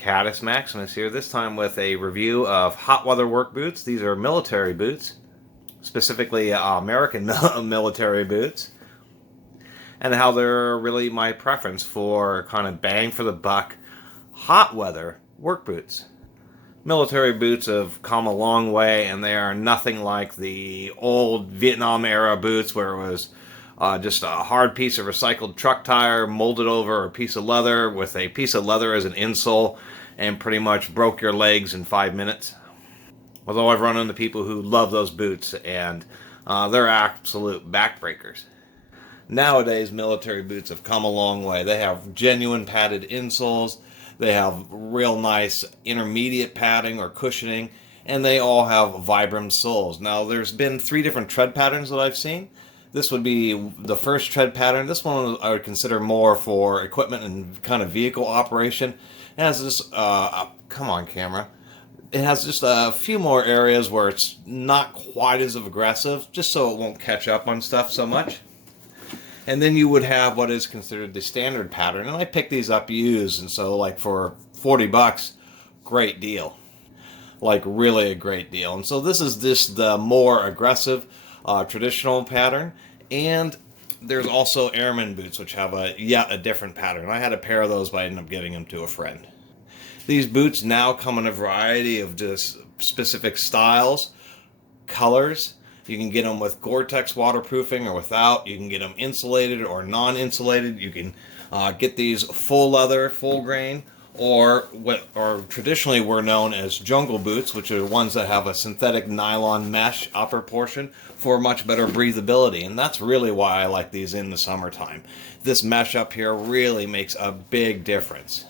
Caddis Maximus here, this time with a review of hot weather work boots. These are military boots, specifically American military boots, and how they're really my preference for kind of bang for the buck hot weather work boots. Military boots have come a long way, and they are nothing like the old Vietnam era boots where it was just a hard piece of recycled truck tire molded over a piece of leather with a piece of leather as an insole and pretty much broke your legs in 5 minutes. Although I've run into people who love those boots, and they're absolute backbreakers. Nowadays, military boots have come a long way. They have genuine padded insoles, they have real nice intermediate padding or cushioning, and they all have Vibram soles. Now, there's been 3 different tread patterns that I've seen. This would be the first tread pattern. This one I would consider more for equipment and kind of vehicle operation. It has this, come on camera. It has just a few more areas where it's not quite as aggressive, just so it won't catch up on stuff so much. And then you would have what is considered the standard pattern. And I picked these up used, and so like for $40, great deal. Like really a great deal. And so this is just the more aggressive traditional pattern, and there's also airman boots which have yet a different pattern. I had a pair of those, but I ended up giving them to a friend. These boots now come in a variety of just specific styles, colors. You can get them with Gore-Tex waterproofing or without. You can get them insulated or non-insulated. You can get these full leather, full grain, or what are traditionally were known as jungle boots, which are ones that have a synthetic nylon mesh upper portion for much better breathability. And that's really why I like these in the summertime. This mesh up here really makes a big difference.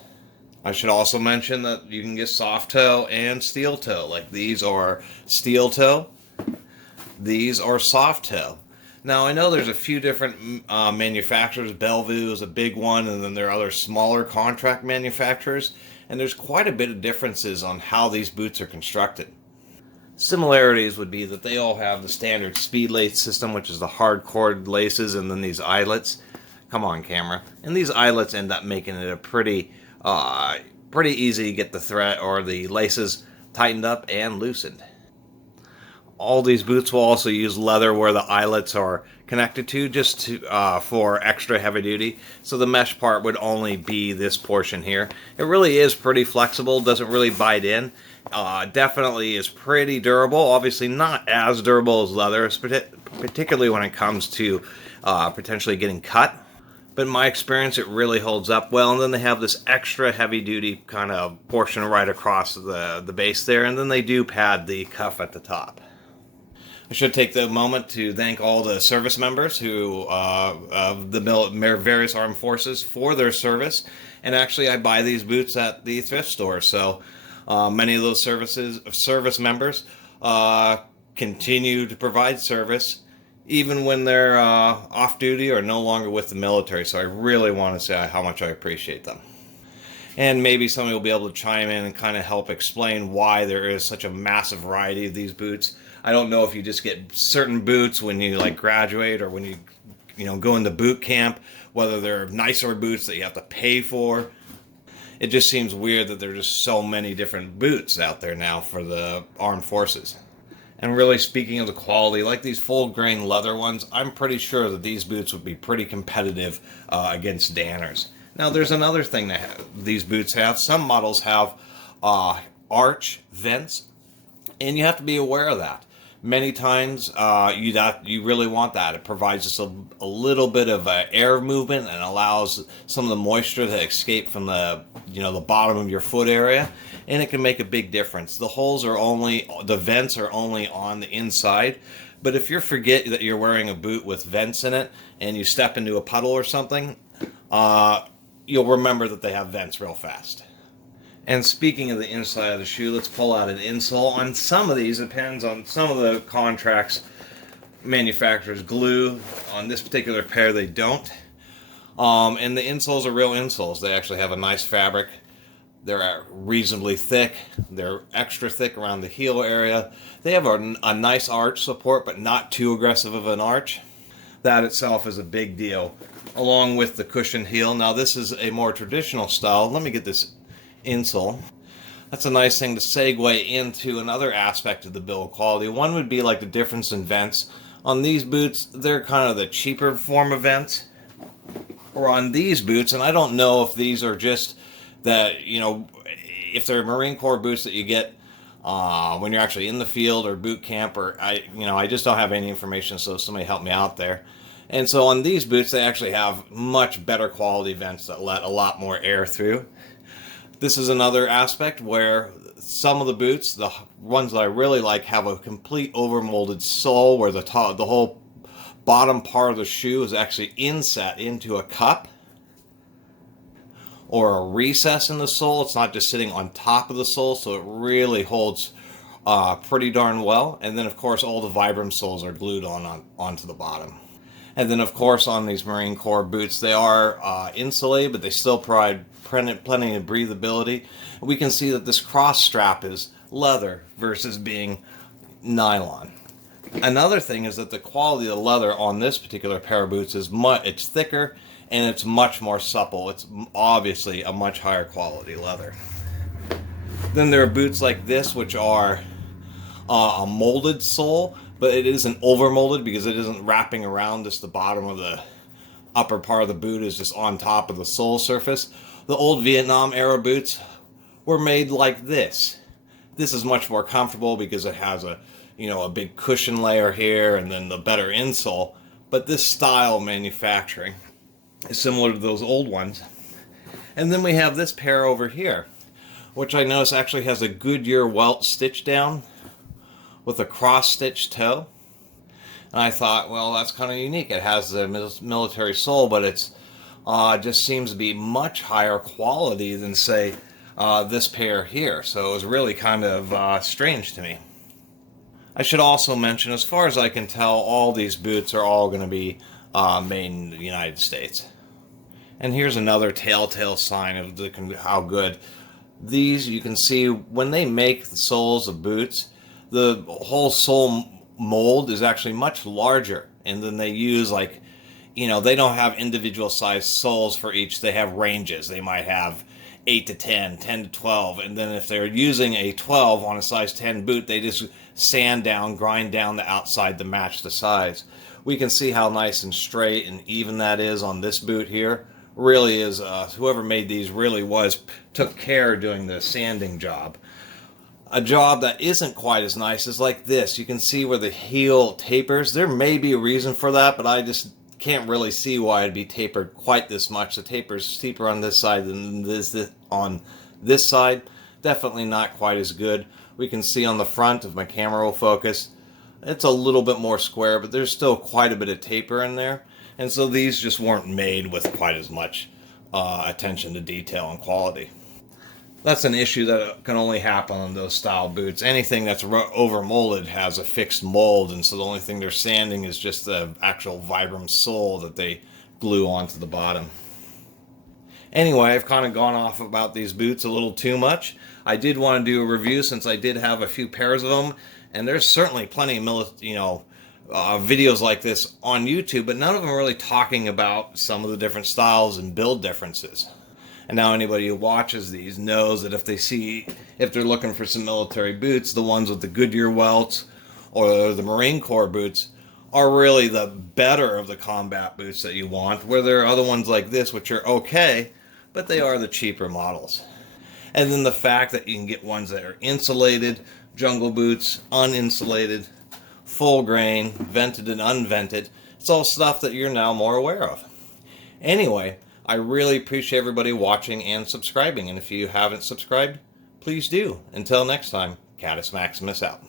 I should also mention that you can get soft toe and steel toe. Like these are steel toe, these are soft toe. Now, I know there's a few different manufacturers. Bellevue is a big one, and then there are other smaller contract manufacturers, and there's quite a bit of differences on how these boots are constructed. Similarities would be that they all have the standard speed lace system, which is the hard cord laces, and then these eyelets. Come on, camera. And these eyelets end up making it a pretty easy to get the thread or the laces tightened up and loosened. All these boots will also use leather where the eyelets are connected to, just for extra heavy duty. So the mesh part would only be this portion here. It really is pretty flexible, doesn't really bite in. Definitely is pretty durable. Obviously not as durable as leather, particularly when it comes to potentially getting cut. But in my experience, it really holds up well. And then they have this extra heavy duty kind of portion right across the base there. And then they do pad the cuff at the top. I should take the moment to thank all the service members who of the various armed forces for their service. And actually, I buy these boots at the thrift store, so many of those service members continue to provide service even when they're off duty or no longer with the military. So I really want to say how much I appreciate them. And maybe somebody will be able to chime in and kind of help explain why there is such a massive variety of these boots. I don't know if you just get certain boots when you like graduate or when you go into boot camp, whether they're nicer boots that you have to pay for. It just seems weird that there are just so many different boots out there now for the armed forces. And really, speaking of the quality, like these full grain leather ones, I'm pretty sure that these boots would be pretty competitive against Danners. Now, there's another thing that these boots have. Some models have arch vents, and you have to be aware of that. Many times, you really want that. It provides just a little bit of air movement and allows some of the moisture to escape from the bottom of your foot area, and it can make a big difference. The vents are only on the inside, but if you forget that you're wearing a boot with vents in it and you step into a puddle or something, you'll remember that they have vents real fast. And speaking of the inside of the shoe, let's pull out an insole. On some of these, it depends on some of the contracts, manufacturers glue. On this particular pair, they don't. And the insoles are real insoles. They actually have a nice fabric. They're reasonably thick. They're extra thick around the heel area. They have a nice arch support, but not too aggressive of an arch. That itself is a big deal, along with the cushioned heel. Now, this is a more traditional style. Let me get this insole. That's a nice thing to segue into another aspect of the build quality. One would be like the difference in vents. On these boots, they're kind of the cheaper form of vents. Or on these boots, and I don't know if these are just that, if they're Marine Corps boots that you get when you're actually in the field or boot camp, or I just don't have any information, so somebody help me out there. And so on these boots, they actually have much better quality vents that let a lot more air through. This is another aspect where some of the boots, the ones that I really like, have a complete overmolded sole where the whole bottom part of the shoe is actually inset into a cup or a recess in the sole. It's not just sitting on top of the sole, so it really holds pretty darn well. And then, of course, all the Vibram soles are glued onto the bottom. And then, of course, on these Marine Corps boots, they are insulated, but they still provide plenty of breathability. We can see that this cross strap is leather versus being nylon. Another thing is that the quality of the leather on this particular pair of boots is it's thicker and it's much more supple. It's obviously a much higher quality leather. Then there are boots like this, which are a molded sole, but it isn't overmolded because it isn't wrapping around just the bottom of the upper part of the boot is just on top of the sole surface. The old Vietnam era boots were made like this. This is much more comfortable because it has a big cushion layer here and then the better insole. But this style of manufacturing is similar to those old ones. And then we have this pair over here, which I notice actually has a Goodyear welt stitch down with a cross-stitch toe. And I thought, well, that's kind of unique. It has the military sole, but it's just seems to be much higher quality than, say, this pair here. So it was really kind of strange to me. I should also mention, as far as I can tell, all these boots are all going to be made in the United States. And here's another telltale sign of how good. These, you can see, when they make the soles of boots, the whole sole mold is actually much larger. And then they use, they don't have individual size soles for each. They have ranges. They might have 8 to 10, 10 to 12. And then if they're using a 12 on a size 10 boot, they just sand down, grind down the outside to match the size. We can see how nice and straight and even that is on this boot here. Really is, whoever made these really took care doing the sanding job. A job that isn't quite as nice is like this. You can see where the heel tapers. There may be a reason for that, but I just can't really see why it'd be tapered quite this much. The taper's steeper on this side than this on this side. Definitely not quite as good. We can see on the front, if my camera will focus, it's a little bit more square, but there's still quite a bit of taper in there. And so these just weren't made with quite as much attention to detail and quality. That's an issue that can only happen on those style boots. Anything that's overmolded has a fixed mold, and so the only thing they're sanding is just the actual Vibram sole that they glue onto the bottom. Anyway, I've kind of gone off about these boots a little too much. I did want to do a review since I did have a few pairs of them, and there's certainly plenty of videos like this on YouTube, but none of them are really talking about some of the different styles and build differences. And now anybody who watches these knows that if they're looking for some military boots, the ones with the Goodyear welts or the Marine Corps boots are really the better of the combat boots that you want, where there are other ones like this which are okay, but they are the cheaper models. And then the fact that you can get ones that are insulated, jungle boots, uninsulated, full grain, vented and unvented, it's all stuff that you're now more aware of. Anyway, I really appreciate everybody watching and subscribing, and if you haven't subscribed, please do. Until next time, Catus Maximus out.